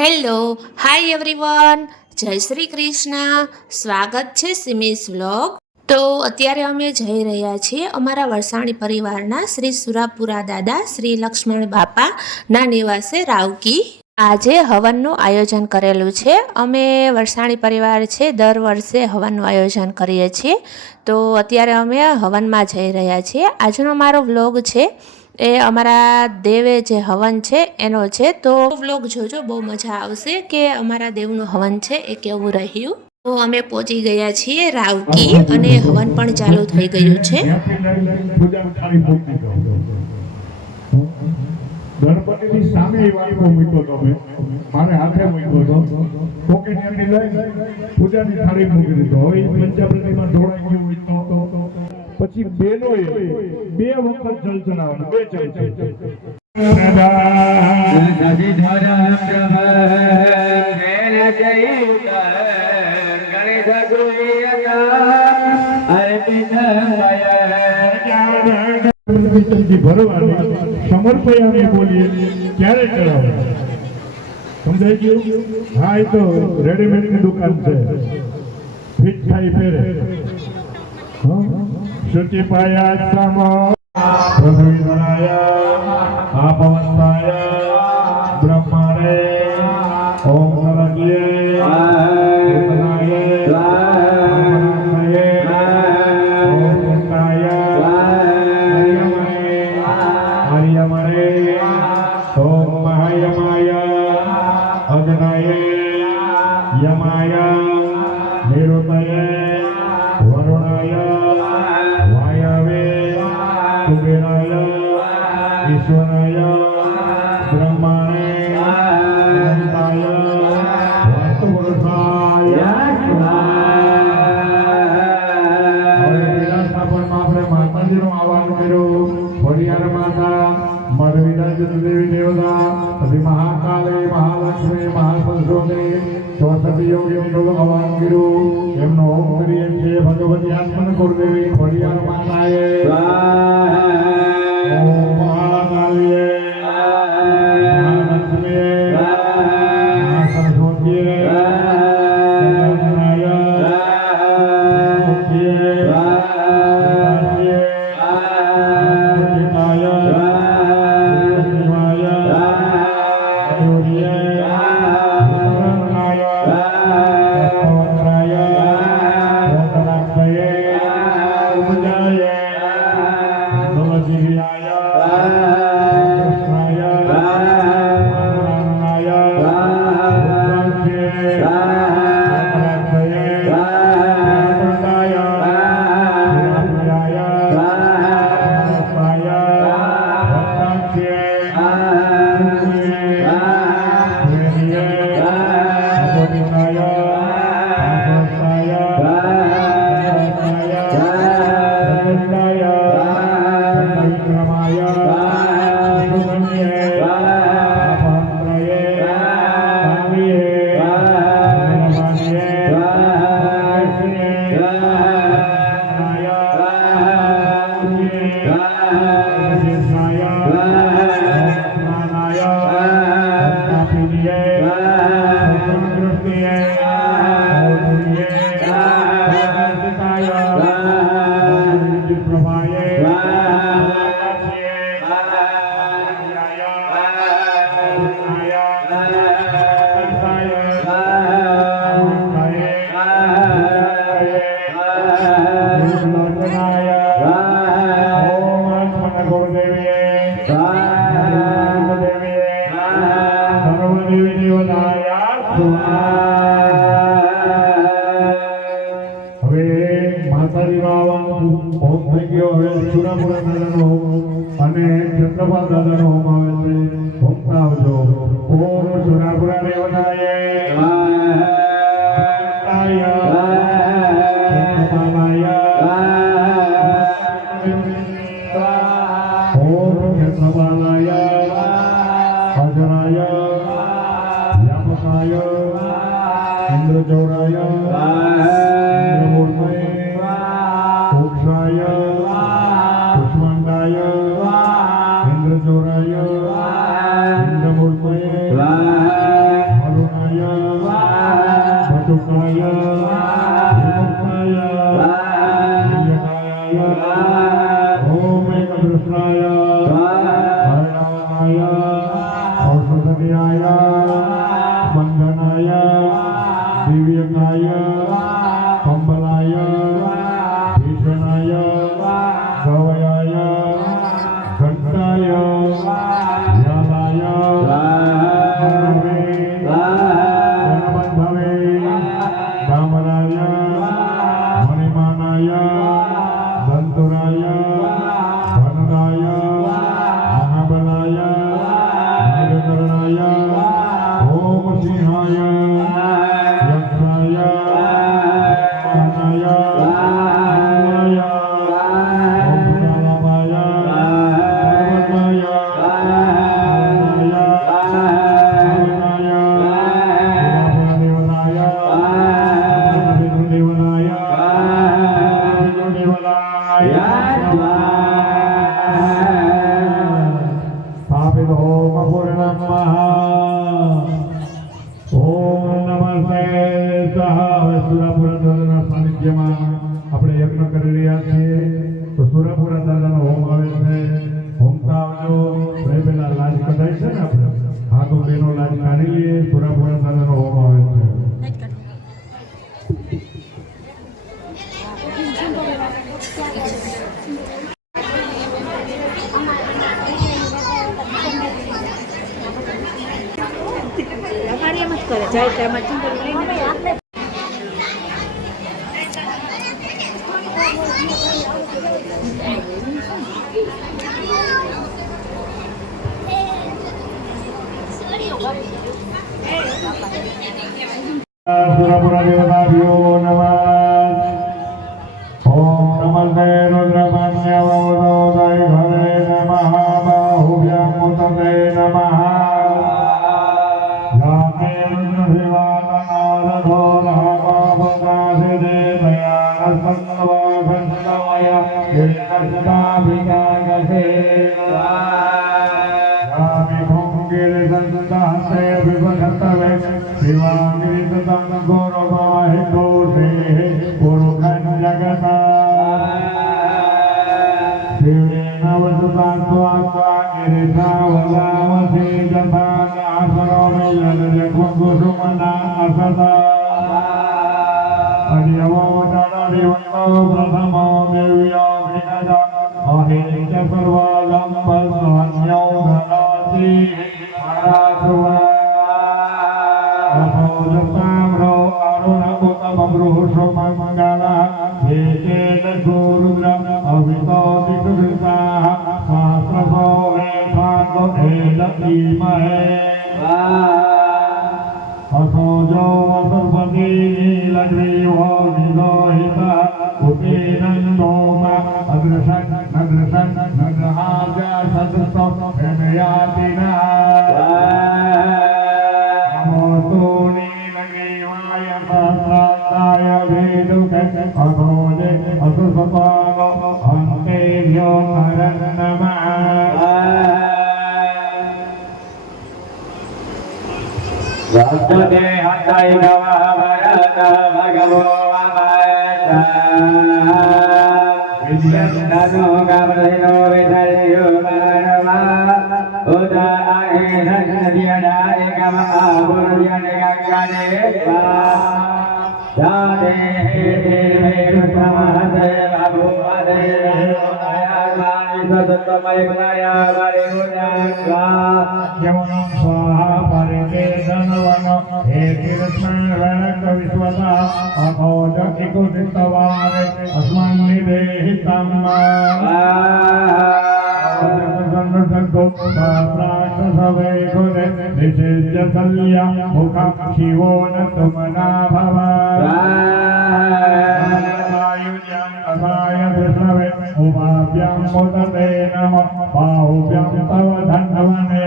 Hello, hi everyone, જય શ્રી કૃષ્ણ. સ્વાગત છે સિમીસ વ્લોગ. તો અત્યારે અમે જઈ રહ્યા છીએ અમારા વરસાણી પરિવારના શ્રી સુરાપુરા દાદા શ્રી લક્ષ્મણ બાપાના નિવાસે રાવકી. આજે હવનનું આયોજન કરેલું છે. અમે વરસાણી પરિવાર છે, દર વર્ષે હવનનું આયોજન કરીએ છીએ. તો અત્યારે અમે હવનમાં જઈ રહ્યા છીએ. આજનો મારો વ્લોગ છે એ અમારા દેવે જે હવન છે એનો છે. તો વ્લોગ જોજો, બહુ મજા આવશે કે અમારા દેવનું હવન છે એ કેવું રહ્યું. તો અમે પહોંચી ગયા છીએ રાવકી અને હવન પણ ચાલુ થઈ ગયું છે. ગણપતિની સામે વાળો મૂક્યો તો મારે હાથે મૂક્યો તો પોકેટની લઈ પૂજાની થાળી મૂકી દીધો. હવે પંચામૃતિમાં ઢોળાઈ ગયું હોય તો પછી બેનોએ બે વખત જલ ચડાવવાનું, બે જલ સમર્પયામી બોલીએ ક્યારે ચડાવે સમજાઈ ગયું? હા, એ તો રેડીમેડ ની દુકાન છે, ફિટ થાય ફેરે. શ્રુતિ પાયા સમો પ્રભુનાયા આપવસ્તાયા બ્રહ્માણે ઓમ નરજ્યે यमाय निरुतय वरुणाय वायवे कुबेराय ईश्वराय ब्रह्माणे अनंताय वास्तुपुरुषाय माताजीનું આહવાન કર્યું. ખોડિયાર માતા, મધવિદા દેવી દેવતા, પછી મહાકાલે, મહાલક્ષ્મી, મહાસરસ્વતી, ચોસઠી યોગીનું આહવાન કર્યું. એમનો હોમ કરીએ છીએ ભગવતી આત્મન કુળદેવી ખોડિયાર માતાએ. ઓમ મહાકાલીએ, મહાલક્ષ્મીએ, મહાસરસ્વતીએ, હવે માતાજી બાવાનું હોમ થઈ ગયો. હવે સુરાપુરા દાદાનો હોમ અને ચંદ્રપા દાદાનો હોમ આવે છે. હોમતા આવજો. ઓમ સુરાપુરા દેવતાએ इंद्रचौराय इंद्रमूर्तये मोक्षाय पुष्पांडाय इंद्रचौराय इंद्रमूर्तये સિંહાય યક્ષાય વાનાય આપણે યજ્ઞ કરી રહ્યા છીએ તો સુરાપુરા દાદાનો હોમ આવે છે હોમતા આવજો પેલા લાજ કઢાય છે ને આપણે હા તો બેનો લાજ કાઢી લઈએ સુરાપુરા દાદાનો હોમ આવે છે સુરાપુરા દેવતાભ્યો નમઃ ઓમ નમસ્તે રુદ્રમાન્યવોદોદય ઘરે નમઃ બાહુભ્યામ મુતતે નમઃ જાતે રુદ્રશિવાતનારથો નહાપાપકાશિદે દયાનસ્તન્નવાઘંતમય કિર્તસ્તાભિકાગસે संतासे विभक्तवे शिवांगित तंग गौरवाहि दोषे पुरुखन जगता शिवेन वसुतां स्वात्वा गिरिशावलावसे जथा आसरोमे यलकुसुमना असता अद्यवो जनरिवो प्रथमो देव्यो विगत अहेच सर्वालम्बस्वन्यो धनाति Vastude hattai gava bharata bhagavo amata Vidyastano gavrino vidharyo manava Uda ahena nadiyana ekama avuryane gangane va Jade hete veru samahate babu ade Ayagani sadattamay gunaya varigunaka Yamunam swaha parite dhanavano Ekirasmanaraka viswata Akhoja ikusittavare Asman nidehitamma Sahasrashasavekure Nishijya salya Mukham shivona tumana bhava Ayujan asaya vishnave Umabhyam mutate nama Bahubhyam tava dhanavane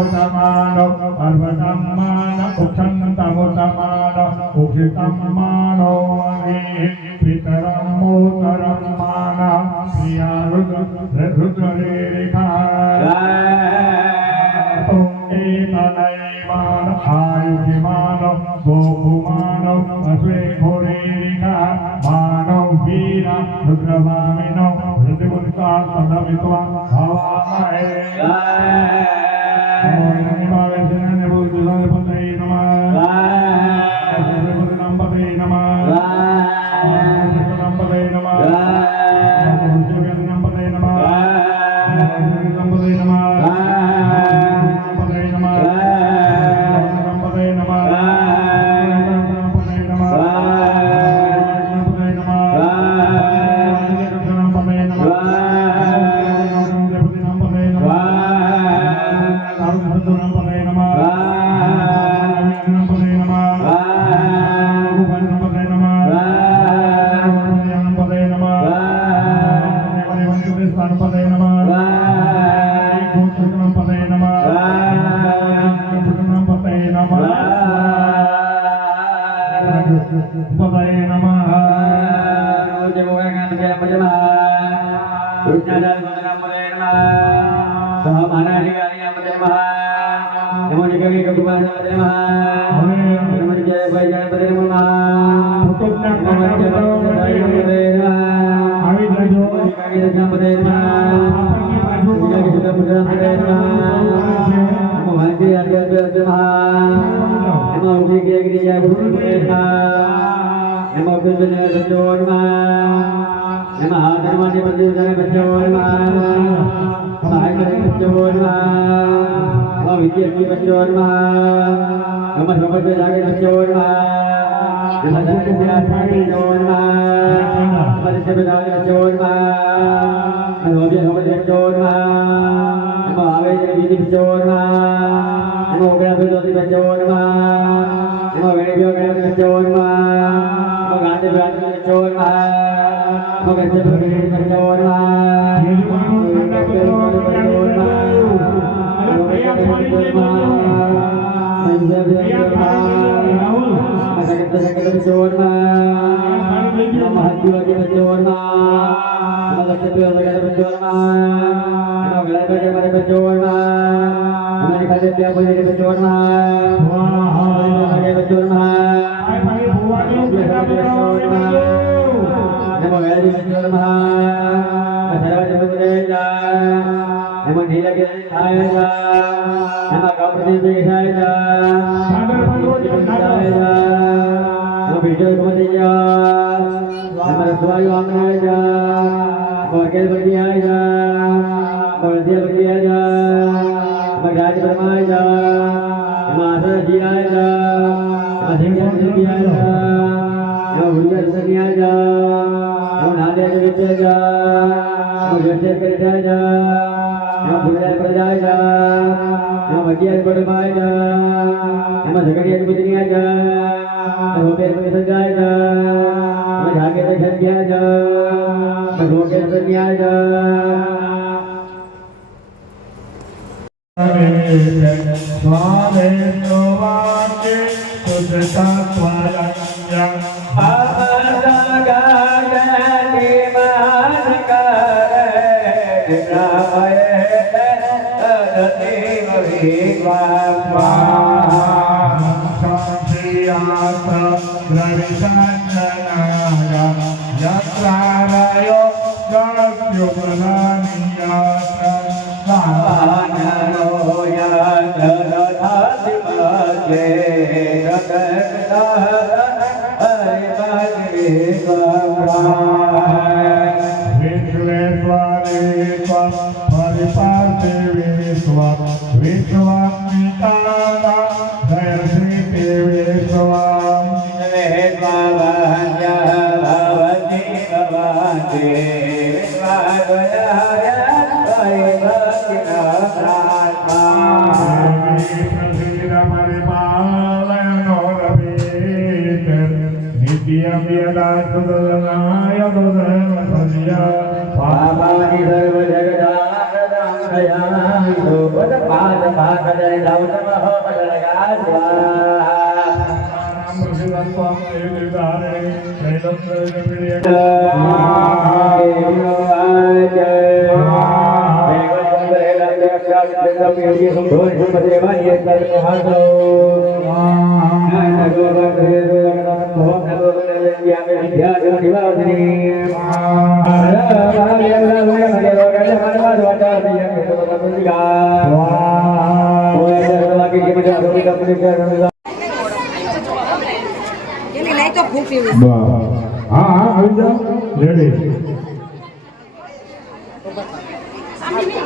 Mutamano, Parvatamana, Uksantamutamano, Uksitamano, Pitaram Mutaramana, Priya Rudra Etanayamana, Ayukimano, Gokumano, Asvekhorerika, Mano, Vira, Rudravamino, Ridivulka, Sadamitva, Havamahe.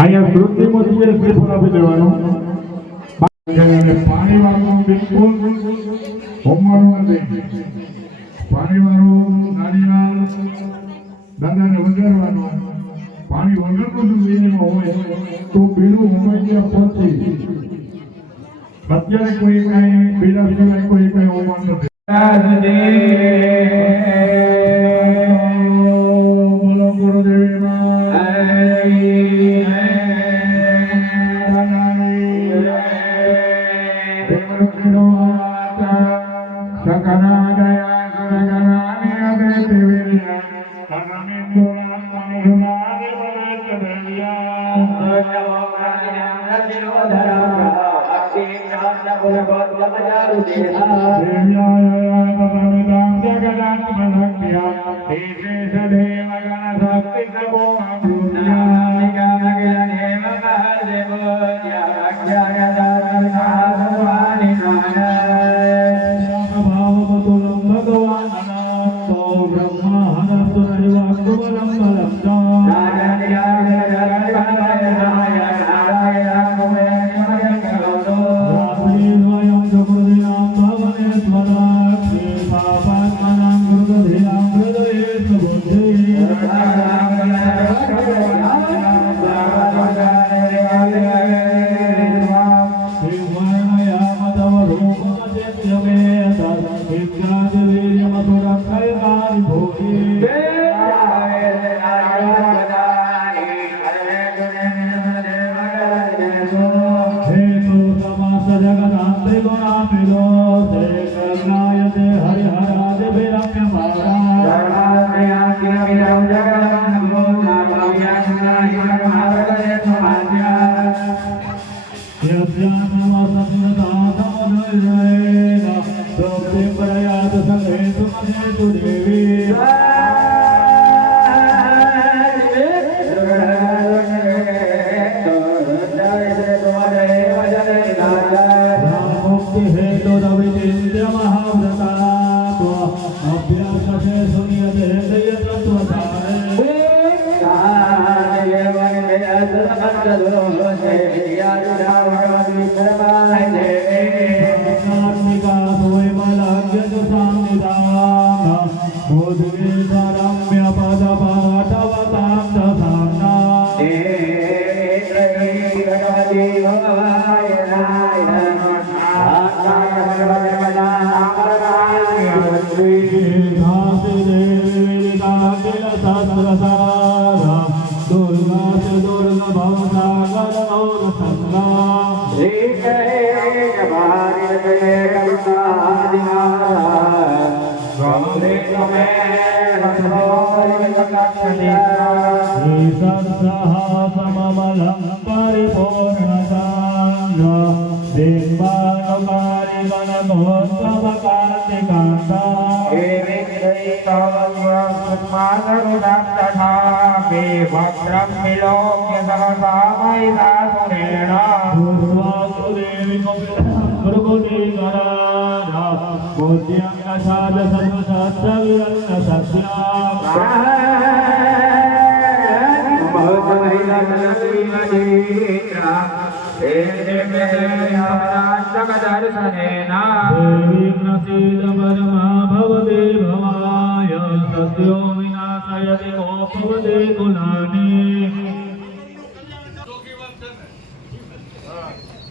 અહીંયા શ્રુતિમાં શ્રીફળ આપી દેવાનું પાણી વાળું બિલકુલ હોમવાનું નથી. પાણી વાળું નાળીલાલ દાદાને વગાડવાનું. પાણી વગરનું જો બીડીમાં હોય તો બીડું હોમાઈ ગયા પછી અત્યારે કોઈ કઈ બીડા સિવાય કોઈ કઈ હોમવાનું નથી. બોલો ગુરુદેવ Namo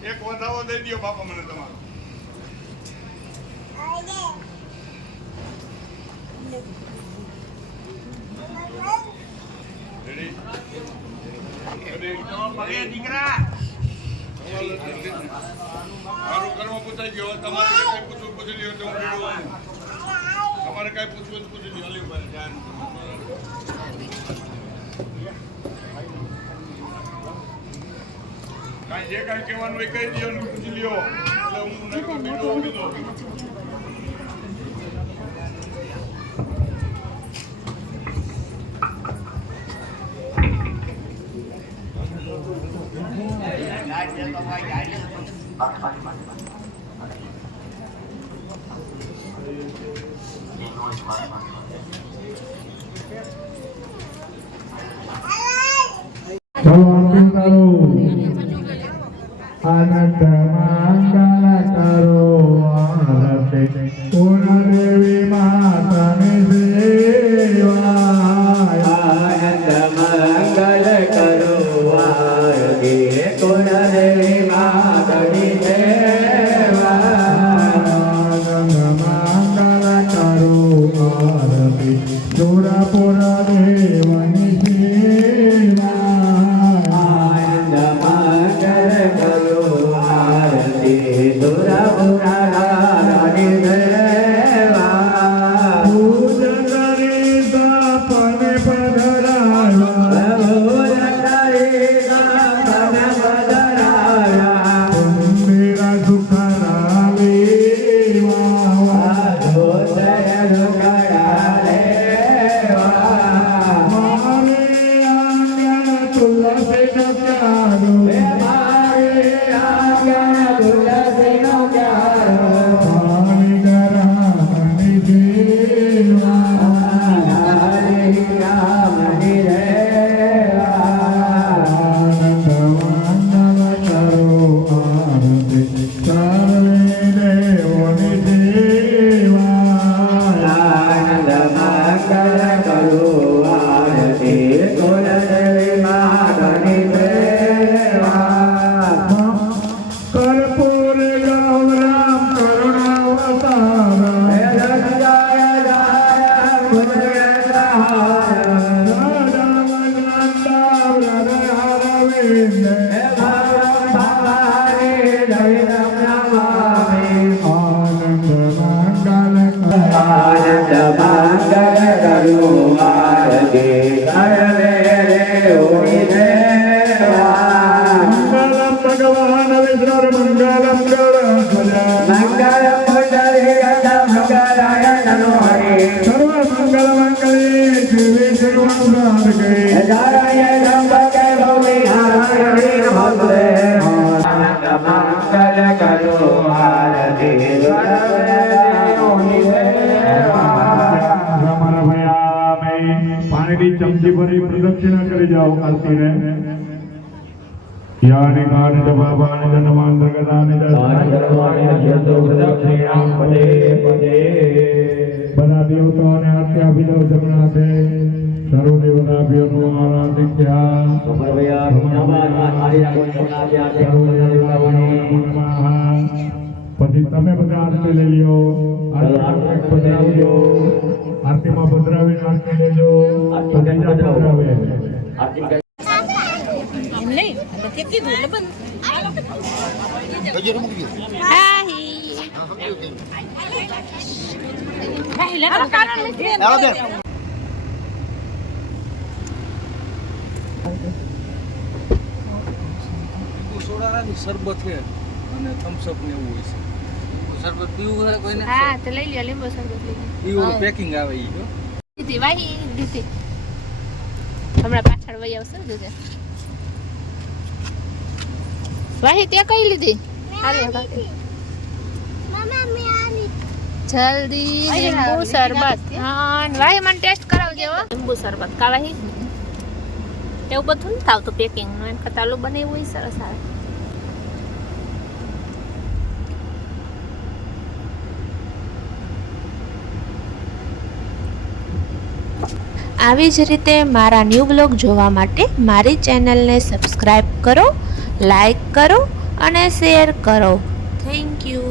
એક વધાવો દઈ દો બાપા મને તમારો. રેડી? પગે દીકરા. મારું કર્મ પૂછાઈ ગયો. તમારે કઈ પૂછવું પૂછી લ્યો તો હું બીડું. તમારે કઈ પૂછવું પૂછી લ્યો. હાલ્યો ભાઈ ધ્યાન. કાંઈ જે કાંઈ કહેવાનું હોય કહી દો ને પૂછી લ્યો એટલે હું બીડું આપી દઉં. ચલો આરતી ઉતારો આનંદ મંગલ કરો આરતી કુળદેવી માતાની સેવા આનંદ મંગલ કરો આરતી કુળદેવી માતાની સેવા આનંદ મંગલ કરો આરતી સુરપુર દેવની સેવા આનંદ મંગલ કરો આરતી સુરપુરા રાણી દેવા તુલસીનો ક્યારો પાણી ગરાની દેવા હરે રામની રેવા આનંદ મંગલ કરો આરતી સર્વે દેવોની દેવા આનંદ મંગલ કરું આરતી કુલદેવી મહાગણી દેવા કર્પૂર ગૌરામ કરુણાવતાર જય જય જય આનંદ મંગલ કરું આરતી સર્વે દેવોની દેવા ભગવાન વિષ્ણુ મંગલમ ગણપતિ મંગલ પુંડરીક મંગલાય નમો હરે સર્વ મંગલ મંગલે શિવે સર્વાનુરાધકે જય જંબકે ગૌરી નારાયણી નમોસ્તે આનંદ મંગલ કરું આરતી સર્વે દેવોની દેવા પાણીની ચમચી ભરી પ્રદક્ષિણા કરી જાઓ આરતીને યાની ગાની જવાબાની જન્માંતર્ગતાની બધા દેવતાઓને આરત્યાભિનવ જમણા છે સર્વ દેવતાભ્યોનું આરાધિત્યા પછી તમે બધા આરતી લઈ લ્યો આરતીમાં પધરાવીને આરતી લેજો પધરાવે શરબત છે અને થમ્સઅપ ને એવું હોય છે શરબત પીવું હોય કોઈને હા તો લઈ લ્યો લીંબુ શરબત લઈ લ્યો. ઈ ઓલું પેકિંગ આવે ઈ જો દીધી વાહી દીધી હમણાં પાછળ વહી આવશે ને દીધી વાહી તે કઈ લીધી જલ્દી લીંબુ શરબત હા ને વાહી મને ટેસ્ટ કરાવજે હો લીંબુ શરબત કા વાહી એવું બધું નથી આવતું પેકિંગ નું એમ કરતા આલુ બનાવ્યું હોય સરસ આવે આવી જ રીતે મારા ન્યૂ બ્લોગ જોવા માટે મારી ચેનલને સબસ્ક્રાઈબ કરો, લાઈક કરો અને શેર કરો. Thank you.